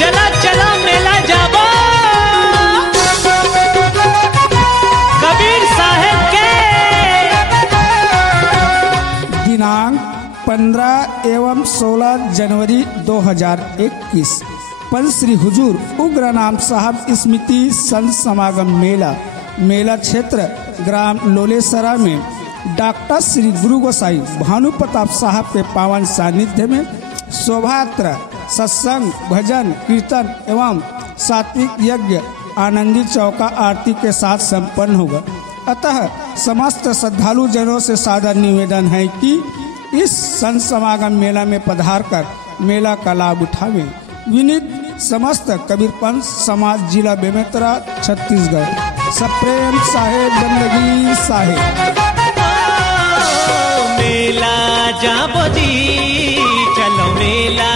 चला चला मेला जाबो कबीर साहब के। दिनांक 15 एवं 16 जनवरी 2021 पंच श्री हुजूर उग्र नाम साहब स्मृति संत समागम मेला क्षेत्र ग्राम लोलेसरा में डॉक्टर श्री गुरु गोसाई भानु प्रताप साहब के पावन सानिध्य में शोभायात्रा सत्संग भजन कीर्तन एवं सात्विक यज्ञ आनंदी चौका आरती के साथ संपन्न होगा। अतः समस्त श्रद्धालु जनों से सादर निवेदन है कि इस संत समागम मेला में पधार कर मेला का लाभ उठावें। विनीत समस्त कबीरपंथ समाज जिला बेमेतरा छत्तीसगढ़। सप्रेम साहेब बंदगी साहेब। मेला जाबो जी चलो मेला